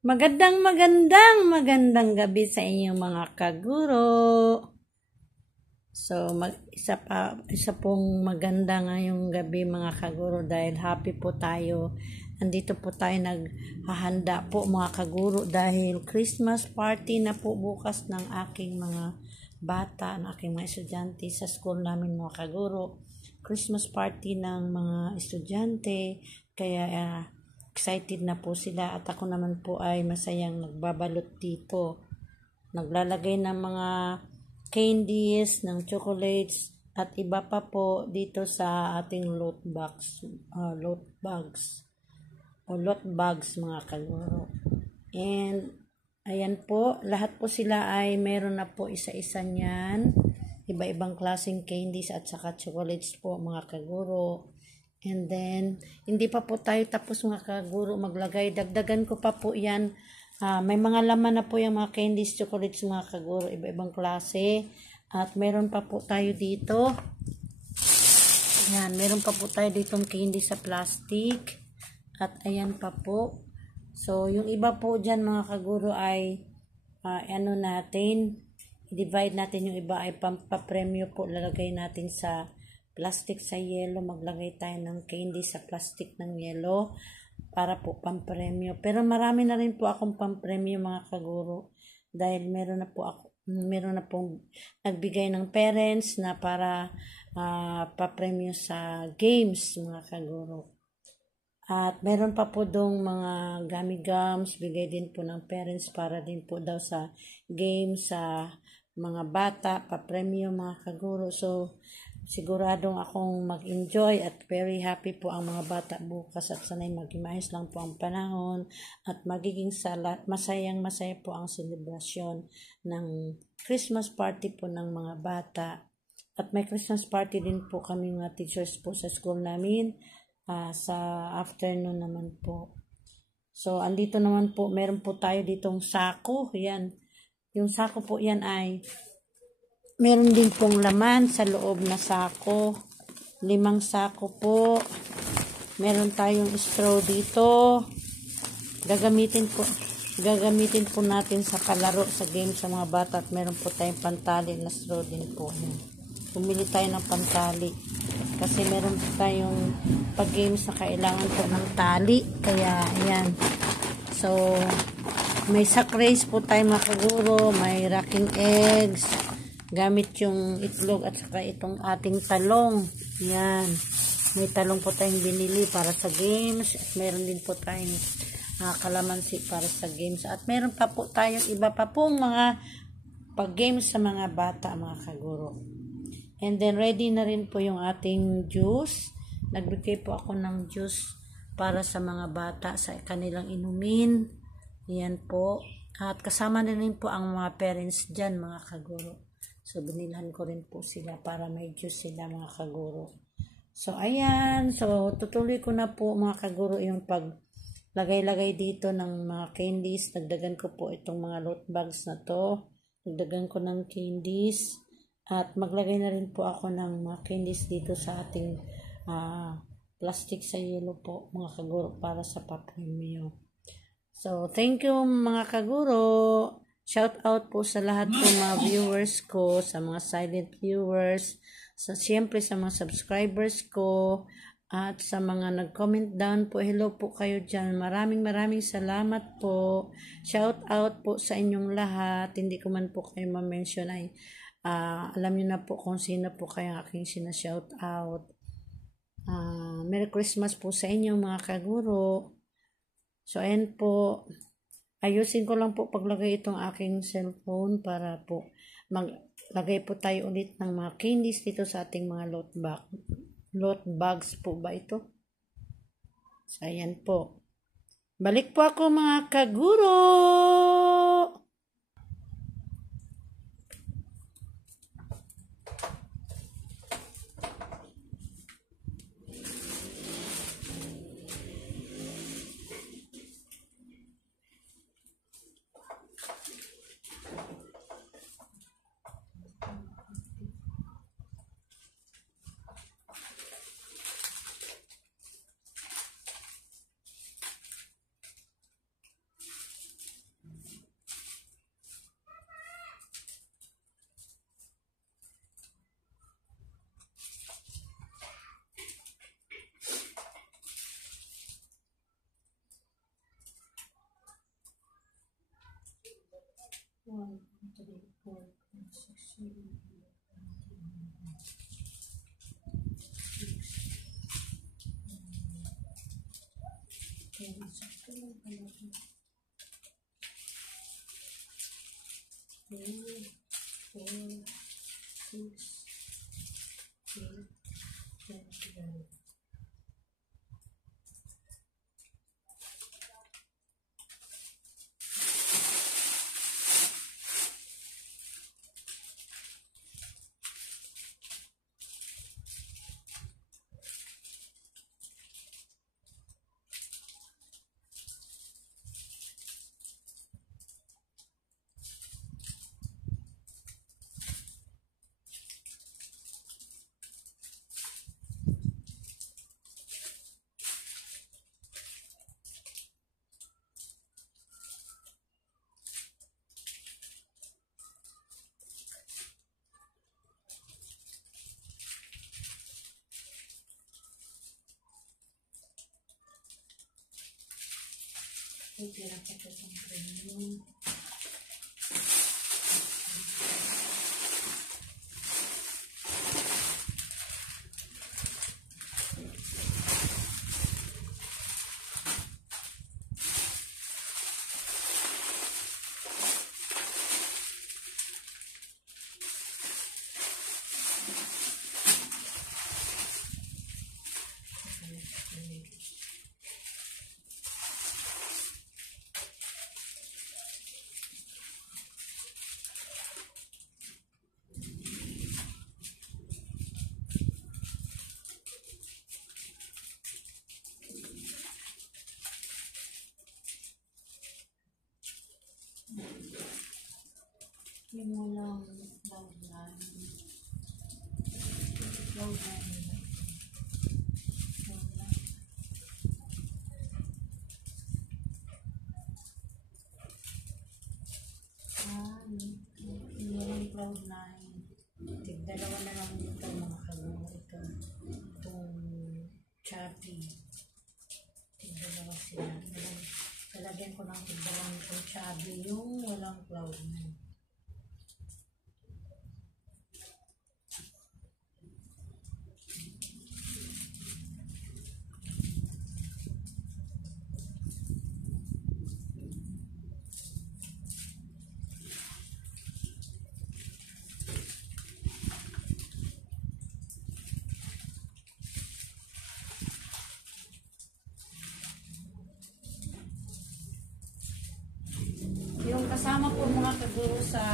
Magandang gabi sa inyong mga kaguro. So, isa pong maganda ngayong gabi mga kaguro dahil happy po tayo. Andito po tayo naghahanda po mga kaguro dahil Christmas party na po bukas ng aking mga bata, ng aking mga estudyante sa school namin mga kaguro. Christmas party ng mga estudyante, kaya excited na po sila at ako naman po ay masayang nagbabalot dito. Naglalagay ng mga candies, ng chocolates at iba pa po dito sa ating loot bags mga kaguro. And ayan po, lahat po sila ay meron na po isa-isa niyan. Iba-ibang klaseng candies at saka chocolates po mga kaguro. And then, hindi pa po tayo tapos mga kaguro maglagay. Dagdagan ko pa po yan. May mga laman na po yung mga candies, chocolates mga kaguro. Iba-ibang klase. At meron pa po tayo dito. Ayan, meron pa po tayo ditong candy sa plastic. At ayan pa po. So, yung iba po dyan mga kaguro ay i-divide natin yung iba ay pampapremyo po. Lalagay natin sa plastic sa yellow, maglagay tayo ng candy sa plastic ng yellow para po pampremyo. Pero marami na rin po akong pampremyo mga kaguro dahil meron na pong nagbigay ng parents na para papremyo sa games mga kaguro. At meron pa po dong mga gummy gums, bigay din po ng parents para din po daw sa games sa mga bata, papremyo mga kaguro. So siguradong akong mag-enjoy at very happy po ang mga bata bukas at sanay mag-imayos lang po ang panahon at magiging masaya po ang selebrasyon ng Christmas party po ng mga bata. At may Christmas party din po kami mga teachers po sa school namin sa afternoon naman po. So andito naman po, meron po tayo ditong sako. Yan. Yung sako po yan ay meron din pong laman sa loob na sako. 5 sako po. Meron tayong straw dito. Gagamitin po natin sa palaro sa game sa mga bata. At meron po tayong pantali na straw din po. Pumili tayo ng pantali. Kasi meron po tayong pag-games na kailangan po ng tali. Kaya ayan. So, may sack race po tayo mga kaguro. May racking eggs. Gamit yung itlog at saka itong ating talong. Yan. May talong po tayong binili para sa games. At meron din po tayong kalamansi para sa games. At meron pa po tayong iba pa pong mga pag-games sa mga bata, mga kaguro. And then ready na rin po yung ating juice. Nagbigay po ako ng juice para sa mga bata sa kanilang inumin. Yan po. At kasama na rin po ang mga parents dyan, mga kaguro. So, binilhan ko rin po sila para may juice sila mga kaguro. So, ayan. So, tutuloy ko na po mga kaguro yung paglagay-lagay dito ng mga candies. Dagdagan ko po itong mga loot bags na to. Dagdagan ko ng candies. At maglagay na rin po ako ng mga candies dito sa ating plastic sa yellow po mga kaguro para sa papremyo. So, thank you mga kaguro. Shout out po sa lahat po mga viewers ko, sa mga silent viewers, siyempre sa mga subscribers ko, at sa mga nag-comment down po. Hello po kayo dyan. Maraming salamat po. Shout out po sa inyong lahat. Hindi ko man po kayo ma-mention ay alam niyo na po kung sino po kayo aking sinashout out. Merry Christmas po sa inyo mga kaguro. So ayan po. Ayusin ko lang po paglagay itong aking cellphone para po maglagay po tayo ulit ng mga candies dito sa ating mga loot bags po ba ito? So, ayan po. Balik po ako mga kaguro! 1, 2, 3, 4, 5, 6, 7, 8, 9, 10, sakto lang pala ito. 3, 4, 6, 8, 10, 11. Tira pa ito sa premium. Yung walang cloud line. Cloud line. Yung walang cloud line. Tigdalawa na lang ito mga kaguro. Itong chubby. Tigdalawa sila. Lalagyan ko ng tigdalawa itong chubby. Yung walang cloud line. Yung kasama po mga kaguro sa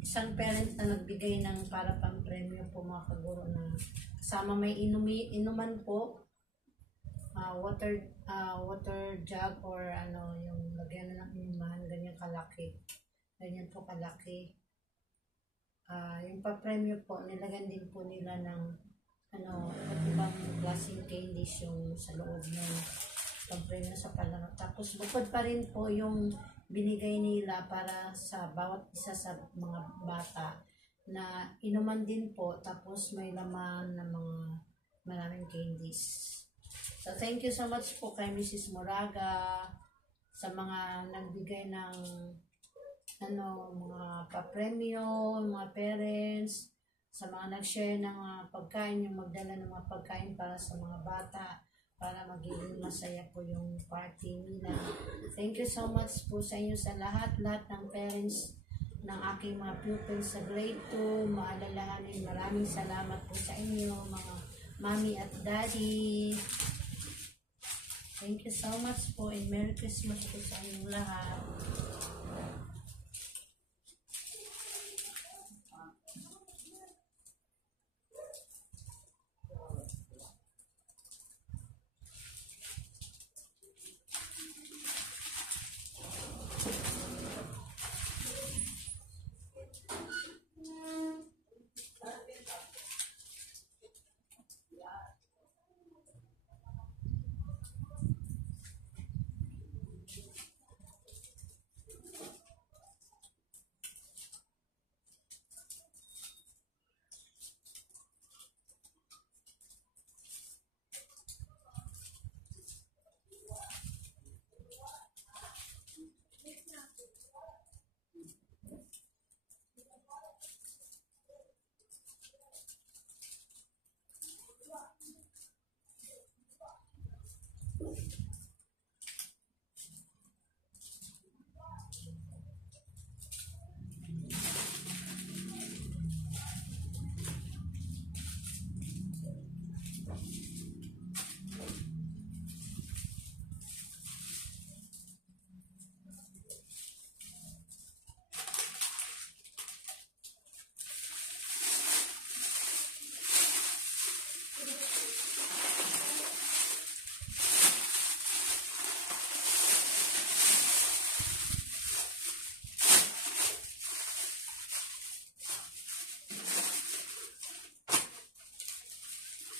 isang parent na nagbigay ng para pang premyo po mga kaguro na kasama may inuman po, water jug or ano yung lagyan na ng inuman, ganyan kalaki. Ganyan po kalaki. Yung pa-premyo po, nilagyan din po nila ng ibang klaseng candies yung sa loob ng pang-premyo sa palaro. Tapos bukod pa rin po yung binigay nila para sa bawat isa sa mga bata na inuman din po, tapos may laman na mga maraming candies. So thank you so much po kay Mrs. Moraga sa mga nagbigay ng mga pa-premyo, mga parents, sa mga nag-share ng pagkain, yung magdala ng mga pagkain para sa mga bata, para magiging masaya po yung party nila. Thank you so much po sa inyo sa lahat ng parents ng aking mga pupils sa grade 2. Maalalahanin, maraming salamat po sa inyo, mga mami at daddy. Thank you so much po and Merry Christmas po sa inyong lahat.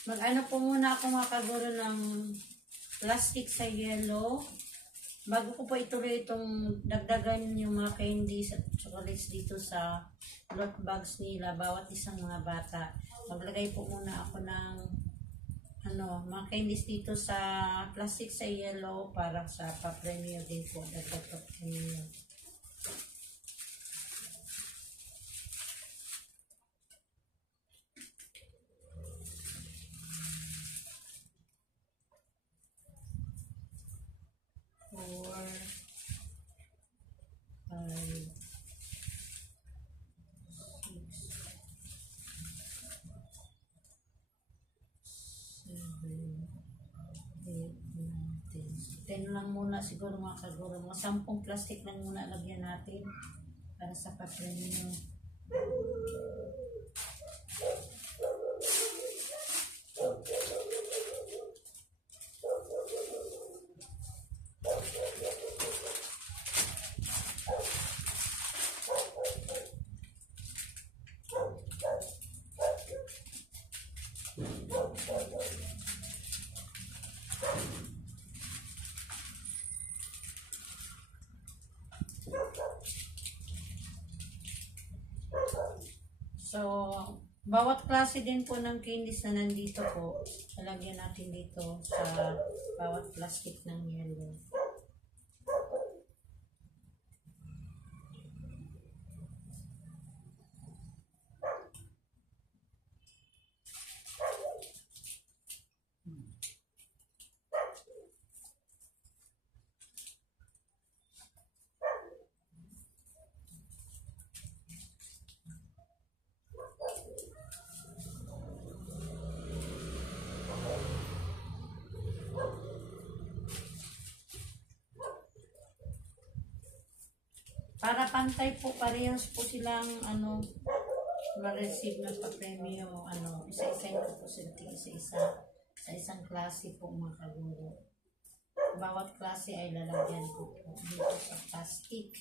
Mag-ano po muna ako mga kaguro ng plastic sa yellow. Bago ko po ituloy itong dagdagan yung mga candies at chocolates dito sa lot bags nila, bawat isang mga bata. Maglagay po muna ako ng mga candies dito sa plastic sa yellow para sa pa-premium din po. Dagdag pa-premium. Ten lang muna siguro mga kaguro. Mga 10 plastic lang muna lagyan natin para sa pa-premium. So, bawat klase din po ng candies na nandito po, lalagyan natin dito sa bawat plastic ng yellow. Para pantay po, parehas po silang ma-receive ng pa-premium, isa-isahin ko po sila, isa-isa, sa isang klase po mga kaguro. Bawat klase ay lalagyan ko po dito sa plastic.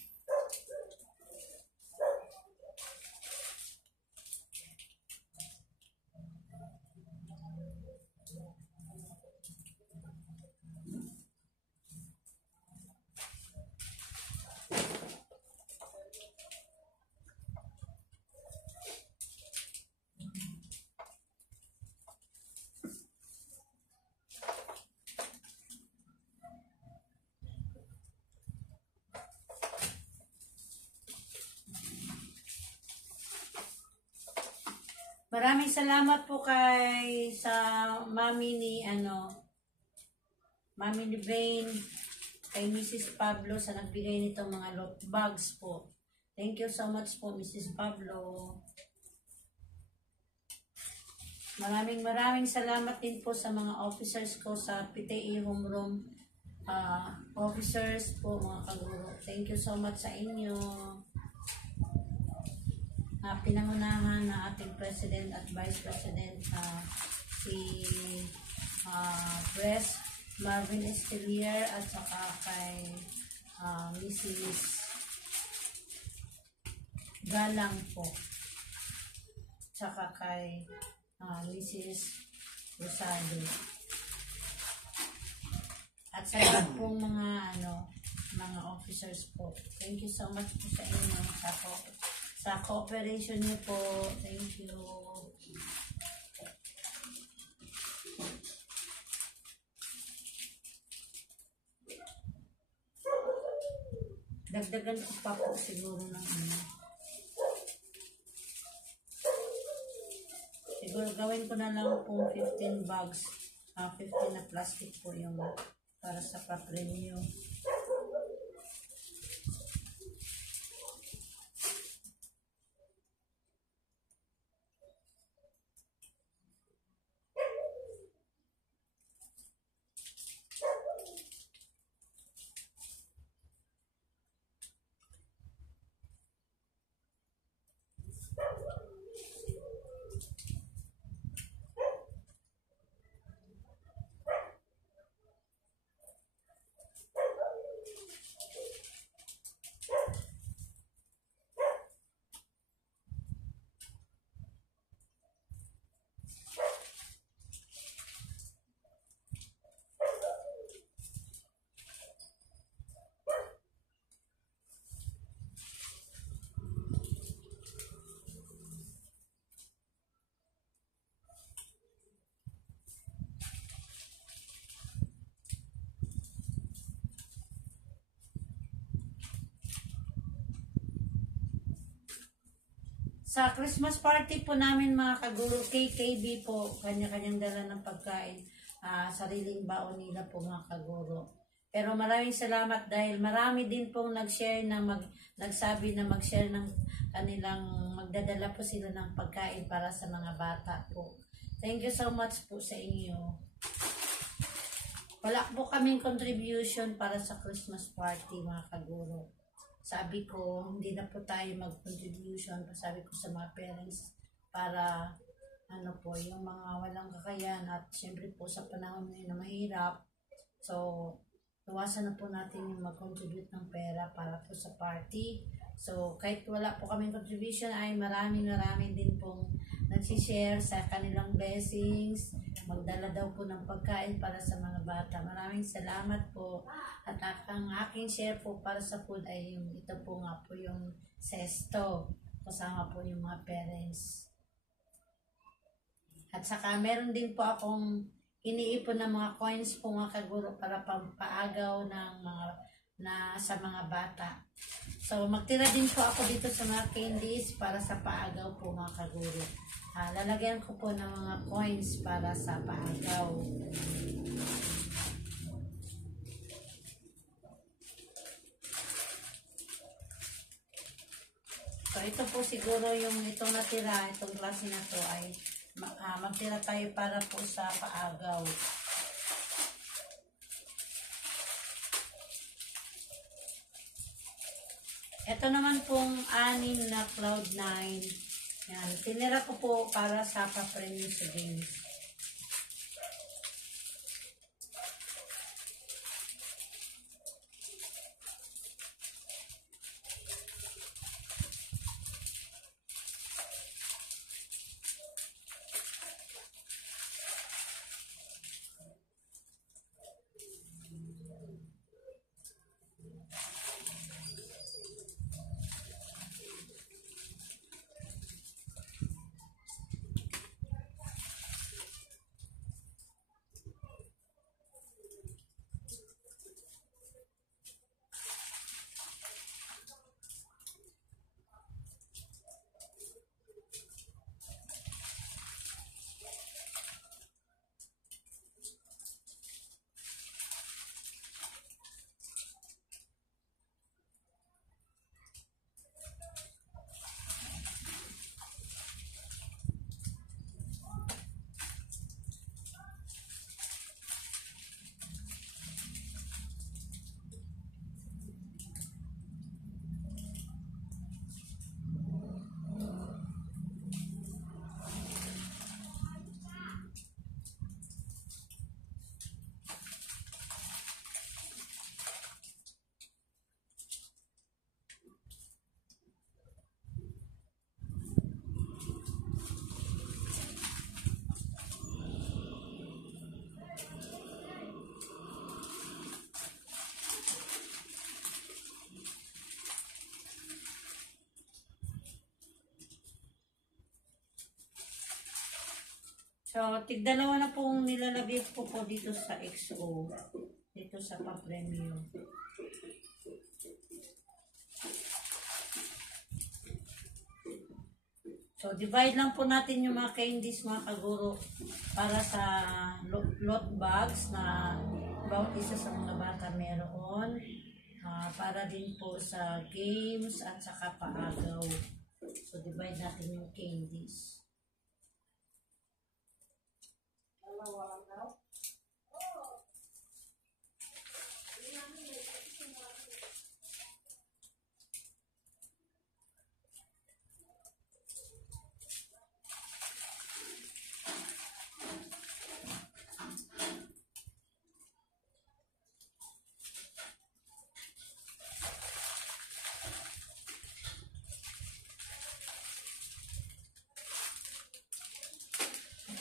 Maraming salamat po sa mami ni Mami ni Vane, kay Mrs. Pablo sa nagbigay nitong mga lot bags po. Thank you so much po, Mrs. Pablo. Maraming salamat din po sa mga officers ko sa PTE Homeroom officers po mga kaguro. Thank you so much sa inyo. Pinangunahan na ating President at Vice President si Pres Marvin Estelier at saka kay Mrs. Galang po, saka kay Mrs. Rosado at sa lahat pong mga officers po. Thank you so much po sa inyo sa cooperation niyo po. Thank you. Dagdagan ko pa po siguro ng siguro gawin ko na lang po 15 bags, 15 na plastic po yung para sa pa-premium. Sa Christmas party po namin mga kaguro, KKB po, kanya-kanyang dala ng pagkain. Sariling baon nila po mga kaguro. Pero maraming salamat dahil marami din pong nag-share na nagsabi na mag-share ng kanilang magdadala po sila ng pagkain para sa mga bata po. Thank you so much po sa inyo. Wala po kaming contribution para sa Christmas party mga kaguro. Sabi ko, hindi na po tayo mag-contribution. Sabi ko sa mga parents para ano po, yung mga walang kakayan at syempre po sa panahon ngayon na mahirap. So, iwasan na po natin yung mag-contribute ng pera para po sa party. So, kahit wala po kaming contribution ay maraming din pong nagsishare sa kanilang blessings. Magdala daw po ng pagkain para sa mga bata. Maraming salamat po. At ang aking share po para sa food ay yung ito po nga po yung sesto. Kasama po yung mga parents. At saka meron din po akong iniipon ng mga coins po mga kaguro para pampaagaw ng sa mga bata. So magtira din po ako dito sa mga candies para sa paagaw po mga kaguro. Lalagyan ko po ng mga coins para sa paagaw. So ito po siguro yung itong natira, itong klase na to ay magtira tayo para po sa paagaw. Ito naman pong 6 na Cloud9. Yan. Tinira ko po para sa pa-premium sa games. So, tigdalawa na pong nilalagay ko po dito sa XO. Dito sa pa-premium. So, divide lang po natin yung mga candies mga kaguro para sa lot bags na bawat isa sa mga bata meron. Para din po sa games at saka paagaw. So, divide natin yung candies.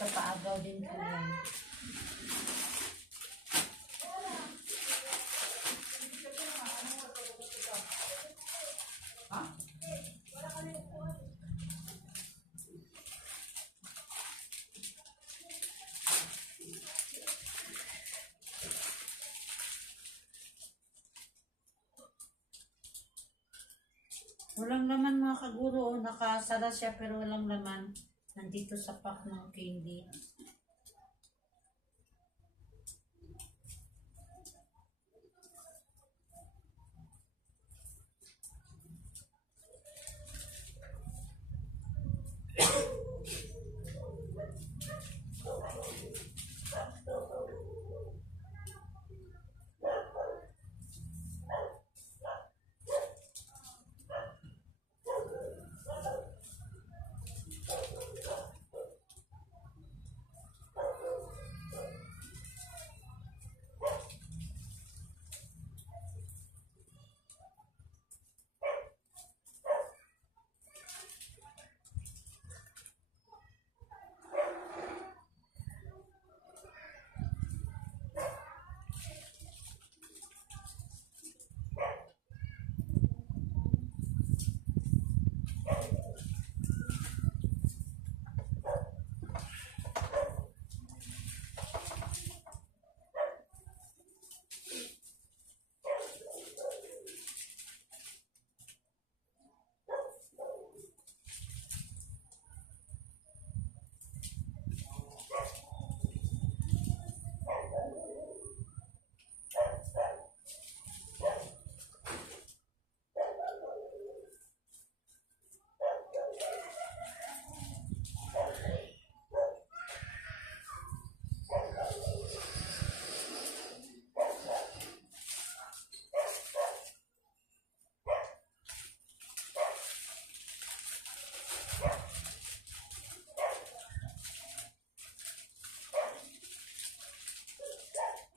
Paagaw din po yan. Walang laman mga kaguro. Oh. Nakasara siya pero walang laman. Nandito sa pack ng candy.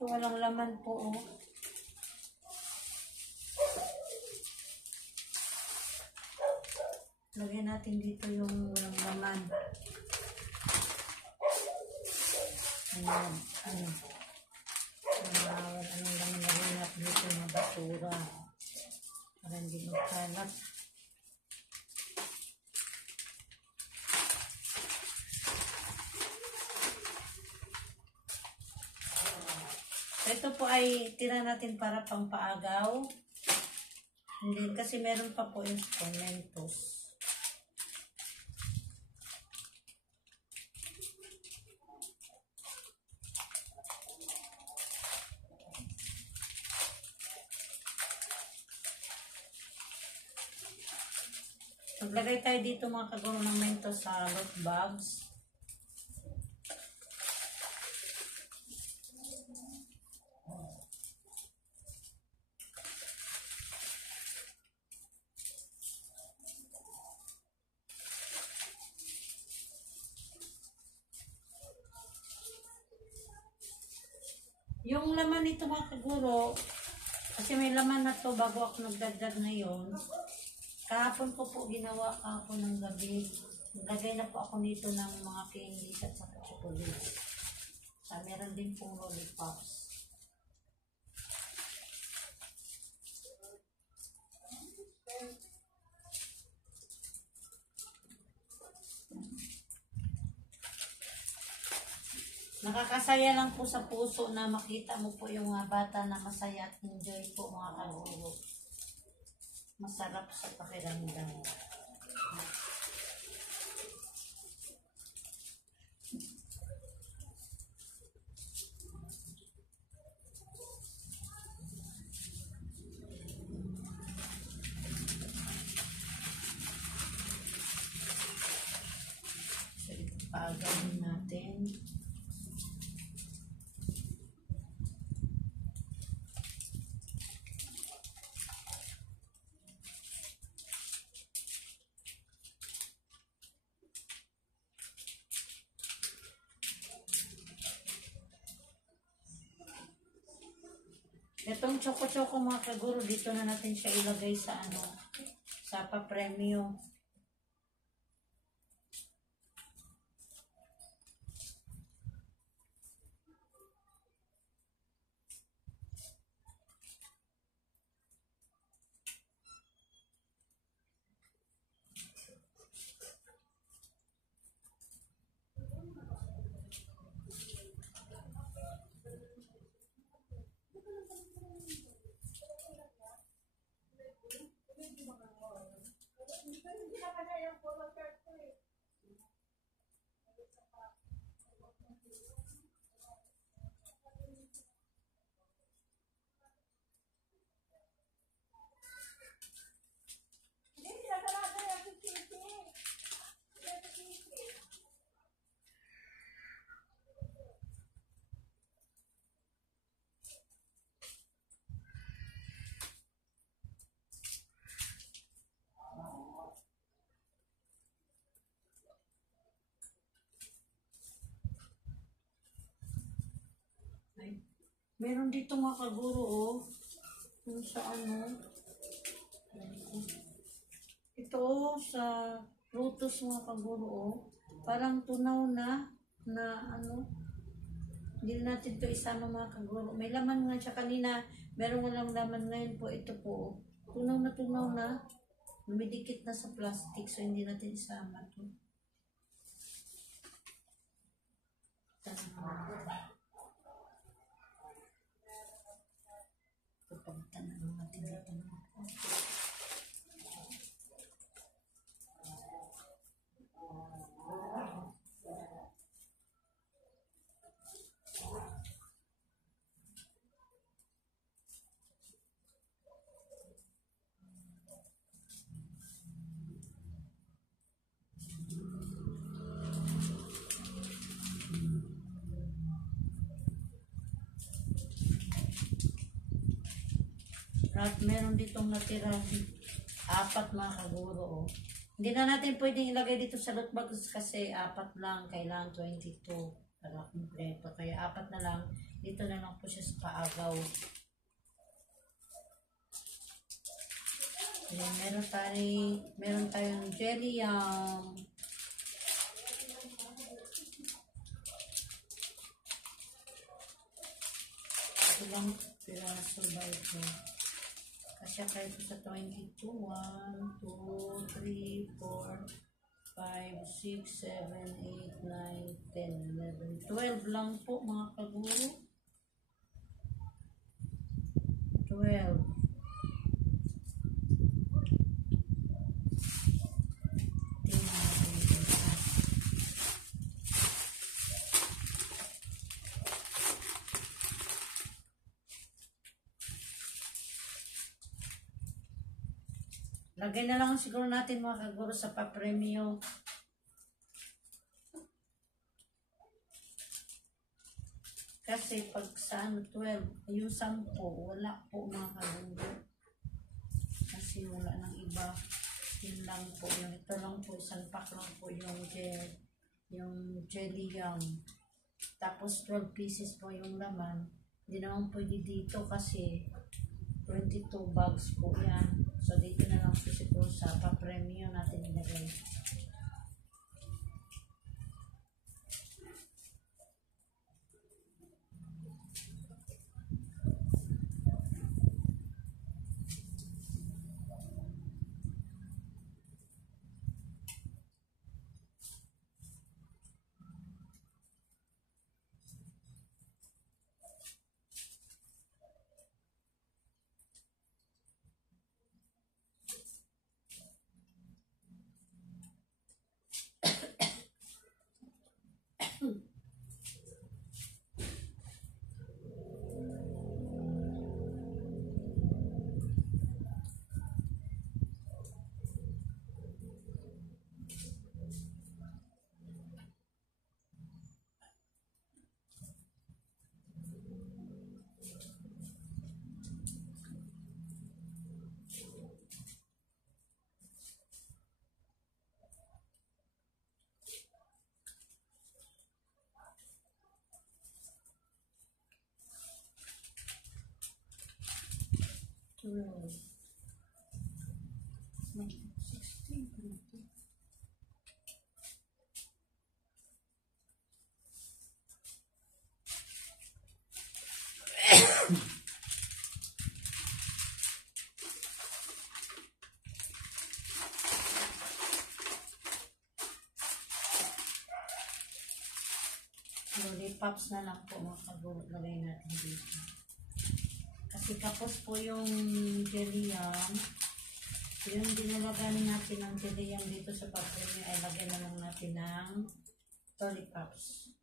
Ito walang laman po. Oh. Lagyan natin dito yung walang laman. Ayan. Anong laman natin dito na basura. Para hindi magkalat. Ito po ay tira natin para pang paagaw. Hindi, kasi meron pa po instrumentos. Maglagay tayo dito mga kagumamento sa loot bags. Yung laman nito mga kaguro, kasi may laman na to bago ako nagdagdag ngayon. Kahapon ko po ginawa kahapon ng gabi. Naglagay na po ako nito ng mga candies at saka chocolate. Sa meron din pong lollipops. Nakakasaya lang po sa puso na makita mo po yung mga bata na masaya at enjoy po mga kaguro. Masarap sa pakiramdam. So, ito paagawin natin. Itong choco-choco mga kaguro, dito na natin siya ilagay sa sa pa-premium. Meron dito mga kaguro, oh. Yung sa ano. Ito, oh, sa prutos mga kaguro, oh. Parang tunaw na ano. Hindi natin to isama mga kaguro. May laman nga siya kanina. Meron walang laman ngayon po. Ito po, oh. Tunaw na. Lumidikit na sa plastic. So, hindi natin isama to. Pagtanong natin dito. At meron ditong natira 4 mga kaguro, oh. Hindi na natin pwedeng ilagay dito sa loot bags kasi 4 lang, kailangan 22 para kumpleto. Kaya 4 na lang, dito na lang po siya sa paagaw. Meron tayong jelly yum. Ilang piraso ba ito? Kasi kaya ito sa 22. 1, 2, 3, 4, 5, 6, 7, 8, 9, 10, 11, 12 lang po mga kaguro. 12. Lagay na lang siguro natin mga kaguro sa pa-premium. Kasi pag sa 12, yung 10, wala po mga kaguro. Kasi wala nang iba. Yun lang po. Yung ito lang po, isang pack lang po yung jelly yum. Tapos 12 pieces po yung laman. Hindi naman pwede dito kasi 22 bags po yan. So, dito na lang siguro sa pa-premium natin ilagay. Well, 16, 20. Lollipops na lang po mga kaguro, lagay natin dito. Kasi kapos po yung jelly yum. Yung dinalagan natin ng tiliyang dito sa papremyo ay lagyan na lang natin ng lollipops.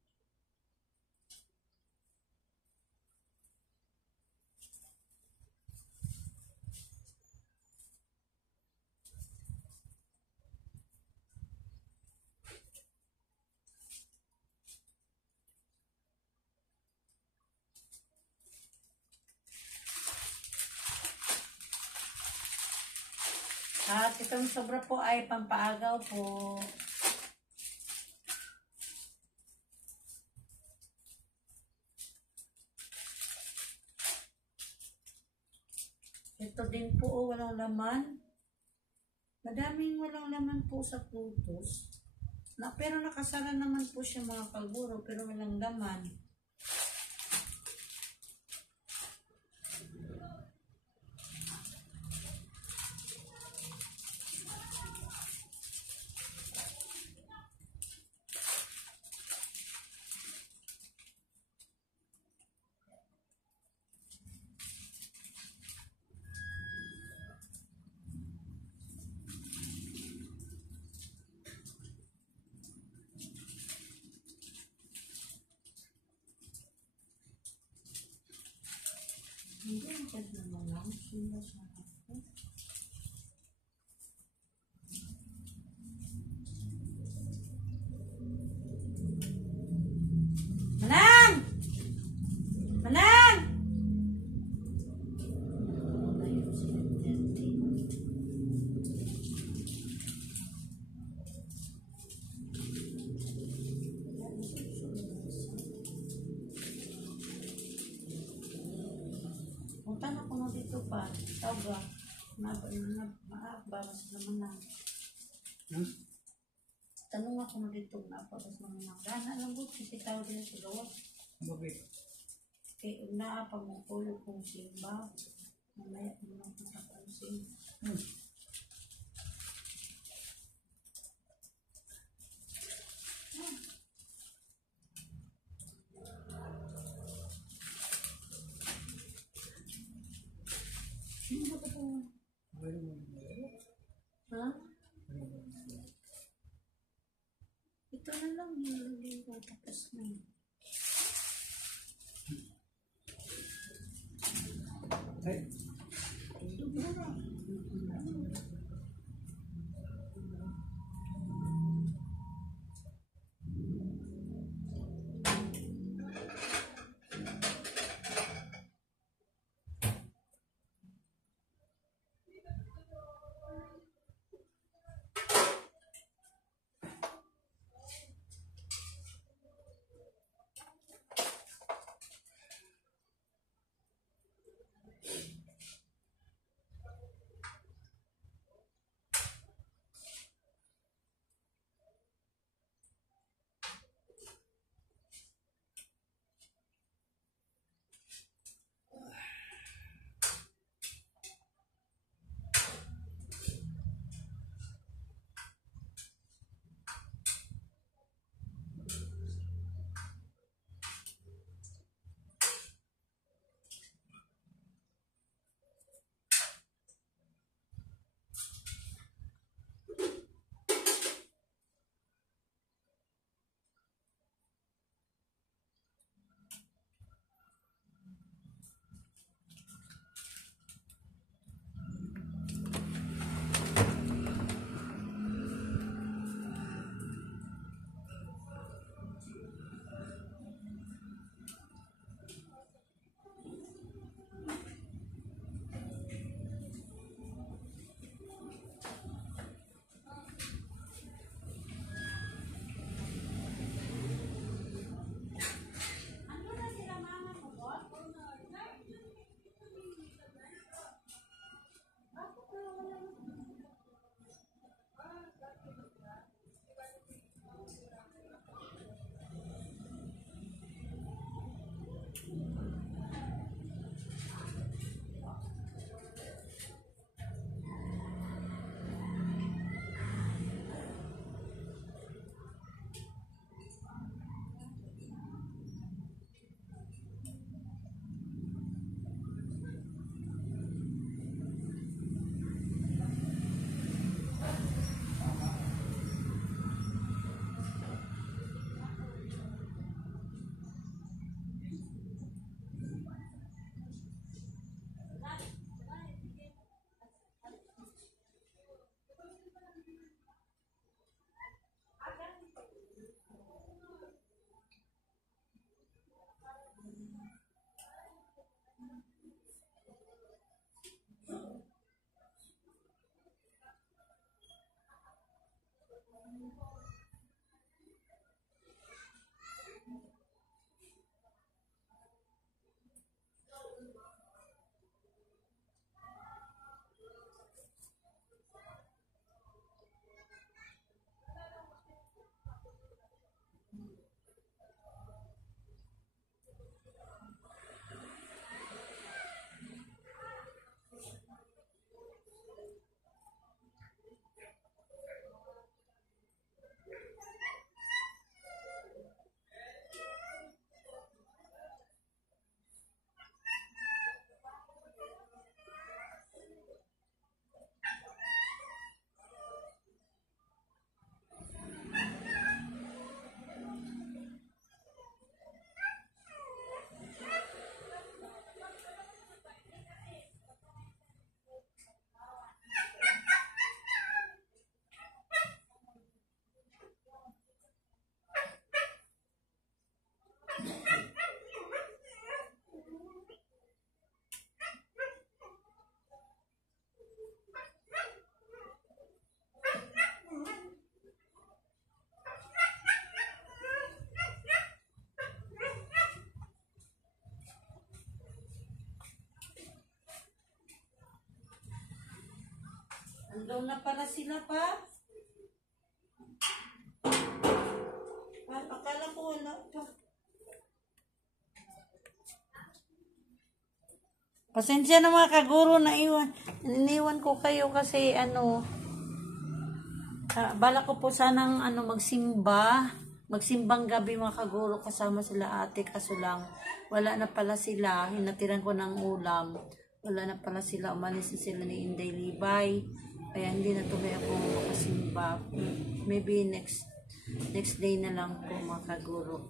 At itong sobra po ay pampaagaw po. Ito din po, walang laman. Madaming walang laman po sa putos. Pero nakasara naman po siya mga kalburo, pero walang laman. Hindi, agad naman lang. Sila siya ako. Manang! Manang! Punta na ko na dito pa. Tawa. Maabas naman na. Tanong ako na dito. Maabas naman na. Gana lang po. Kasi tao din sa gawa. Bakit? Kaya naapag mo po yung kong simba. Mamaya mo lang patapansin. Ano ba ito? Ha? Ito na lang. Nilagay ko. Tapos na. Ay, Ito na. Andun na pala sila pa. Akala ko wala pa. Pasensya na mga kaguro na iniwan ko kayo kasi bala ko po sanang magsimbang gabi mga kaguro kasama sila ate, kaso lang wala na pala sila, hinatiran ko ng ulam, wala na pala sila, umalis na sila ni Inday Libay, kaya hindi na tuloy ako makasimba. Maybe next day na lang po mga kaguro.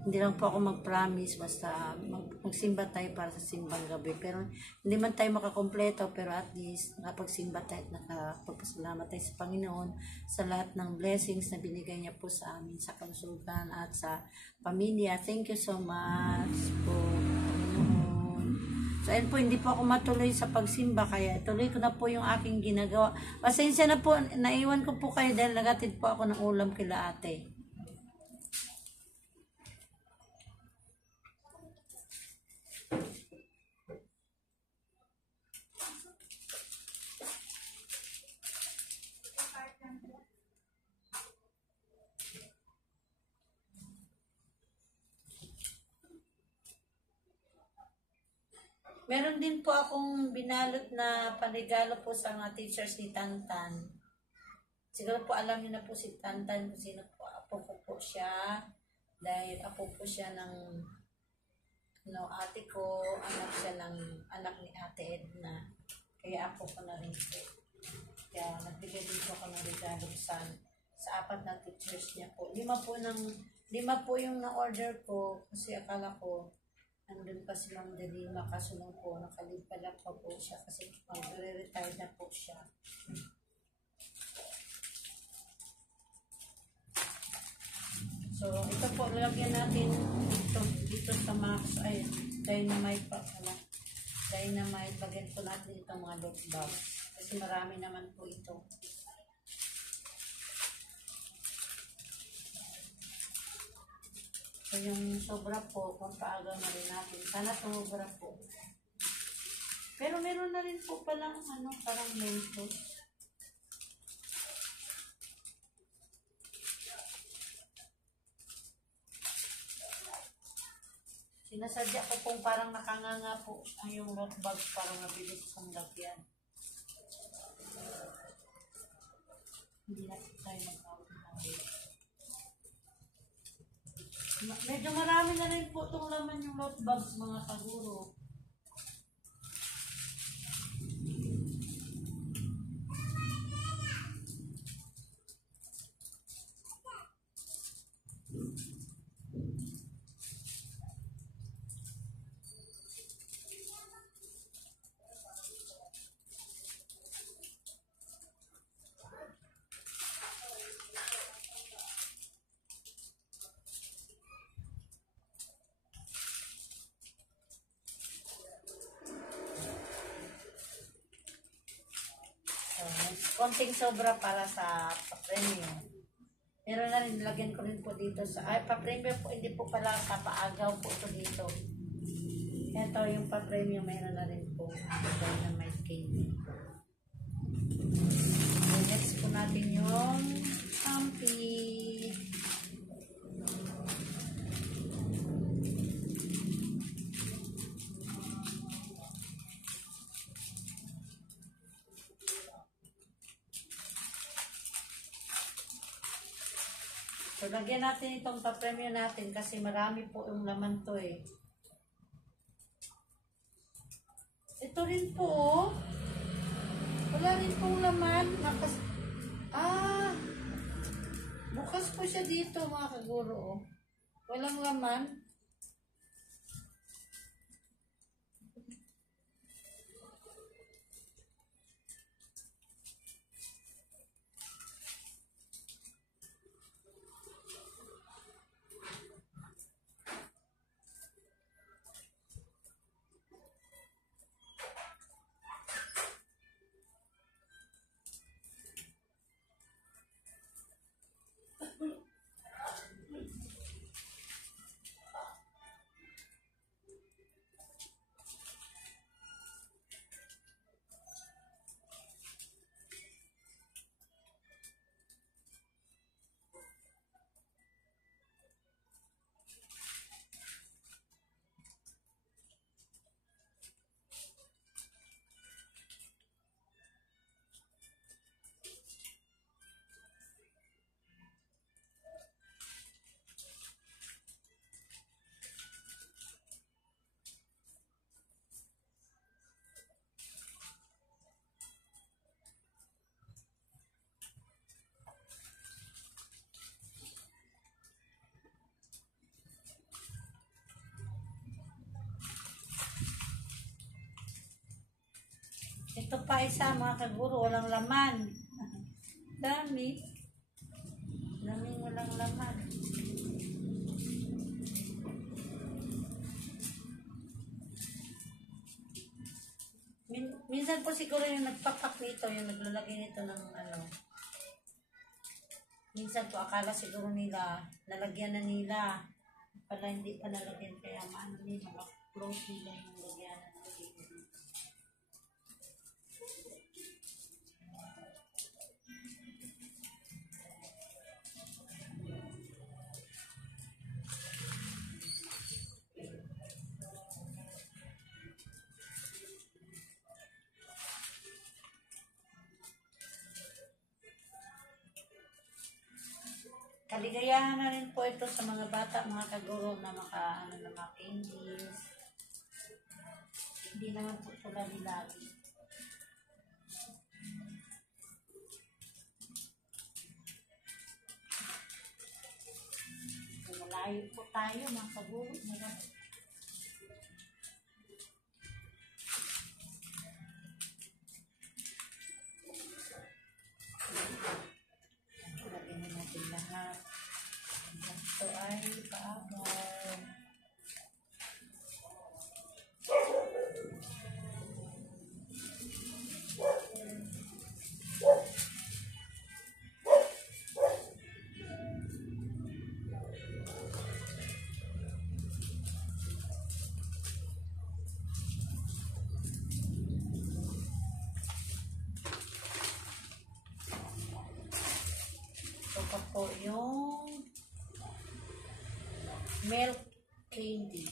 Hindi lang po ako mag-promise, basta magsimba tayo para sa simbang gabi. Pero hindi man tayo makakompleto, pero at least nakapagsimba tayo at nakapagpasalamat tayo sa Panginoon sa lahat ng blessings na binigay niya po sa amin, sa kalusugan at sa pamilya. Thank you so much po, Panginoon. So ayun po, hindi po ako matuloy sa pagsimba, kaya tuloy ko na po yung aking ginagawa. Pasensya na po, naiwan ko po kayo dahil nagatid po ako ng ulam kila ate. Meron din po akong binalot na panregalo po sa mga teachers ni Tantan. Siguro po alam niyo na po si Tantan kung sino po. Apo ko po siya. Dahil apo po siya ng ate ko. Anak siya ng anak ni Ate Edna. Kaya apo ko na rin po. Kaya nagbigay din po ako ng regalo sa apat na teachers niya po. Lima po yung na-order ko kasi akala ko andun pa si Ma'am Delima, kaso lang po, nakalipalat pa po siya kasi mag-retire na po siya. So, ito po, lalagyan natin dito sa Max, ay, dynamite pa pala. Dynamite, lagyan po natin itong mga lock box. Kasi marami naman po ito. So, yung sobra po, pampaagaw na rin natin. Sana sobra po. Pero meron na rin po palang, parang mentos. Sinasadya ko pong parang nakanganga po ang yung lot bag para mabilis kong lagyan. Hindi na tayo mag-out ng medyo marami na rin po itong laman yung lot bags mga kaguro. konting sobra para sa pa-premium. Meron na rin, lagyan ko rin po dito sa, ay, pa-premium po, hindi po pala papaagaw po ito dito. Ito yung pa-premium, meron na rin po dynamite candy. Next po natin yung Ampi. So, lagyan natin itong pa-premium natin kasi marami po yung laman to eh. Ito rin po, oh. Wala rin pong laman. Bukas po siya dito mga kaguro, oh. Walang laman. Ito pa isa mga kaguro, walang laman. Dami. Daming walang laman. Minsan po siguro yung nagpapak nito, yung naglalagay nito ng ano. Minsan po akala siguro nila, nalagyan na nila. Pala hindi pa nalagyan, kaya maano nila, close nila yung lagyan na nalagyan. Kaligayahan na rin po ito sa mga bata, mga kaguro na na mga candies. Hindi naman po sila nilagi. Malayo po tayo, mga kaguro. Ito ay paagaw. Ito pa po yung milk candy.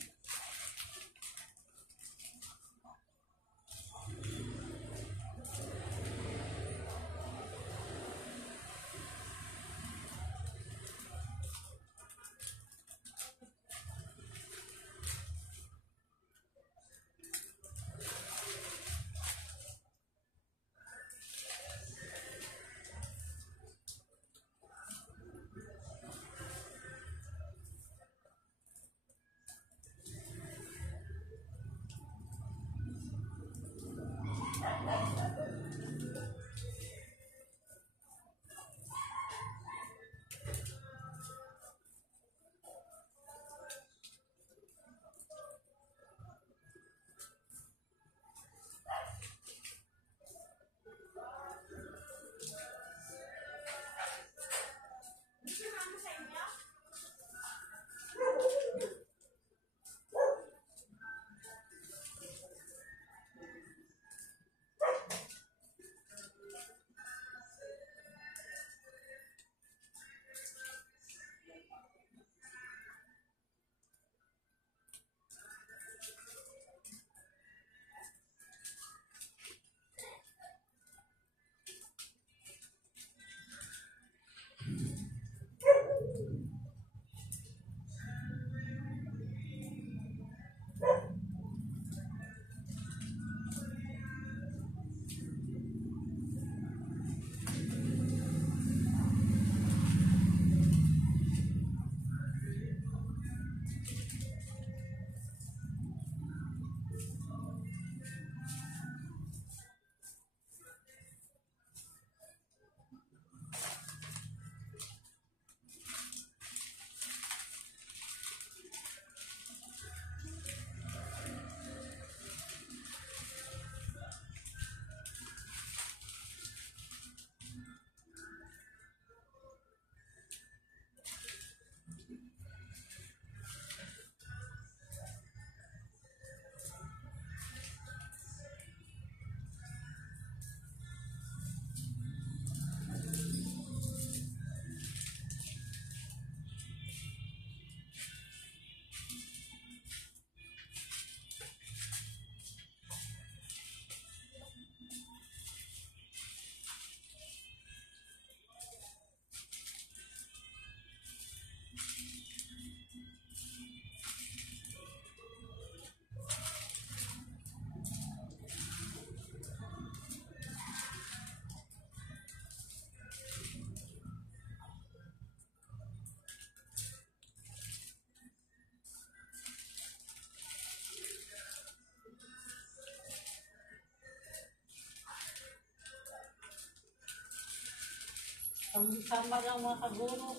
Sama lang mga kaguro.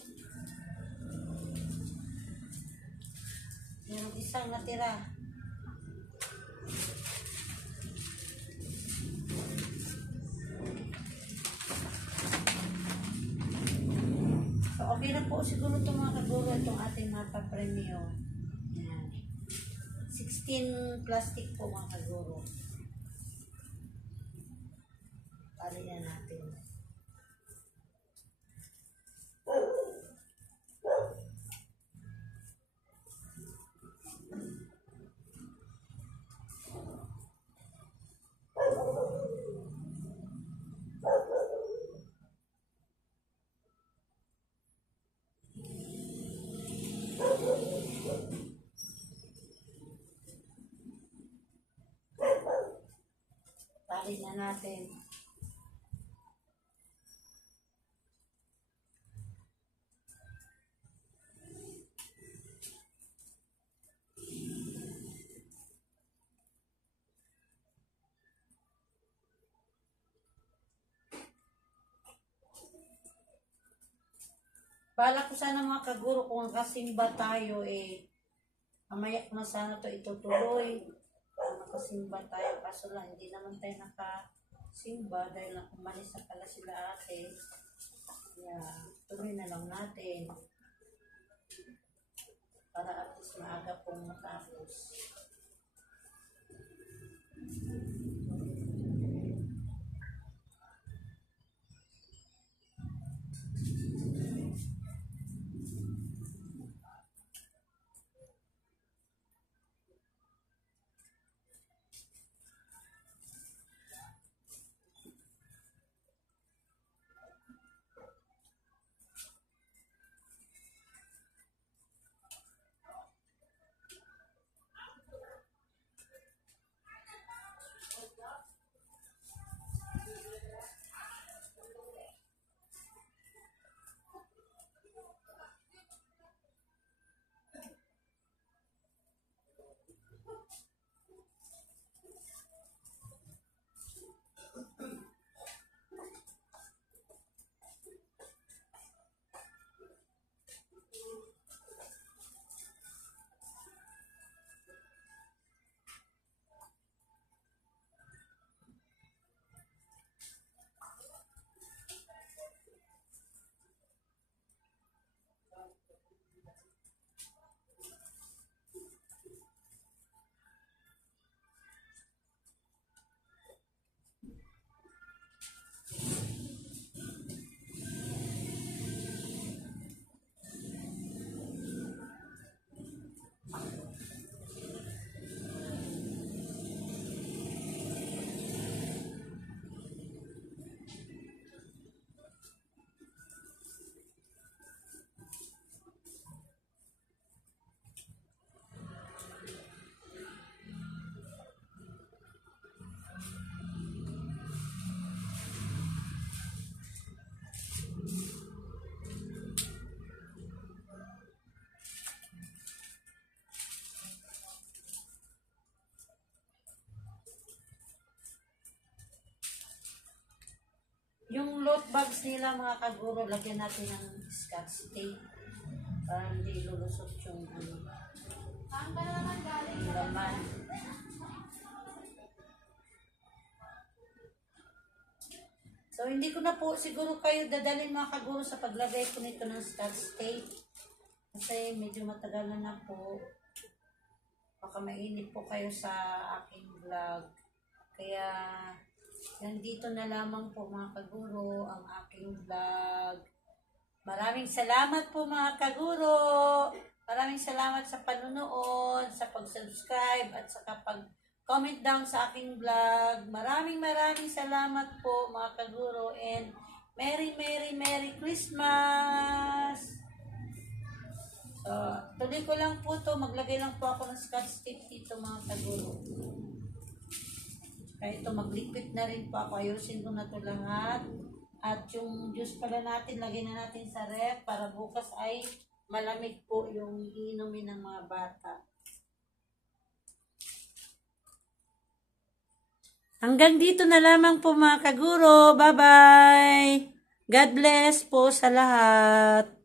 Yung isang natira. So, okay na po siguro itong mga kaguro, itong ating mapapremyo. Yan. 16 plastic po mga kaguro. Pali na natin. Pali na natin. Bala ko sana mga kaguro kung kasimba tayo mamaya ko na sana to itutuloy. Nakasimba tayo kaso lang hindi naman tayo nakasimba dahil umalis na pala sila ate. Kaya tuloy na lang natin para at least maaga pong matapos. Yung load bags nila mga kaguro, lagyan natin ng scotch tape para hindi lulusot yung laman. So hindi ko na po siguro kayo dadalhin mga kaguro sa paglagay ko nito ng scotch tape kasi medyo matagal na po. Baka mainip po kayo sa aking vlog. Kaya nandito na lamang po mga kaguro ang aking vlog. Maraming salamat po mga kaguro. Maraming salamat sa panunood, sa pag-subscribe at sa pag-comment down sa aking vlog. Maraming salamat po mga kaguro and Merry Christmas! So, tuloy ko lang po to. Maglagay lang po ako ng scotch tape dito mga kaguro. Kaya ito magliquid na rin po ako. Ayusin ko na ito lahat. At yung juice pala natin, lagay na natin sa ref para bukas ay malamig po yung inumin ng mga bata. Hanggang dito na lamang po mga kaguro. Bye-bye! God bless po sa lahat.